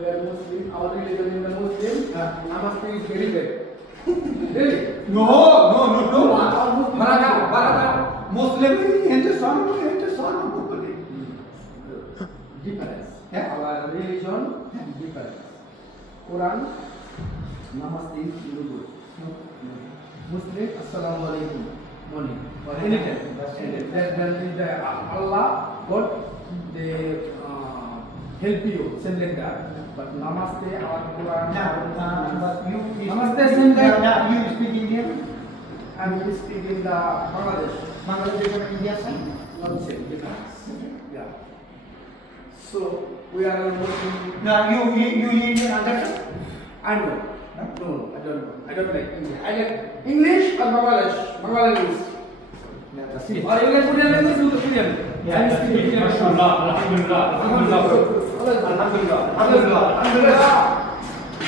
we are Muslim. Our religion is the Muslim. Namaste is very bad. Really? No. Baraka. Muslim into son. Difference. Yeah. Our religion difference. Quran, Namaste is very good. Muslim, Assalamu alaikum, morning or anytime. That is the Allah, God, they help you, send like that. But Namaste, our Quran, Namaste, send like that. You speak Indian? And we speak in the Bangladesh. Bangladesh and India same? Not same, difference. Yeah. So we are Muslim. No, you Indian understand? I know. No, I don't know. I don't like English. I like English or Bangladesh. Or English Indian language, Indian. Yeah. I speak Indian. Alhamdulillah. Alhamdulillah.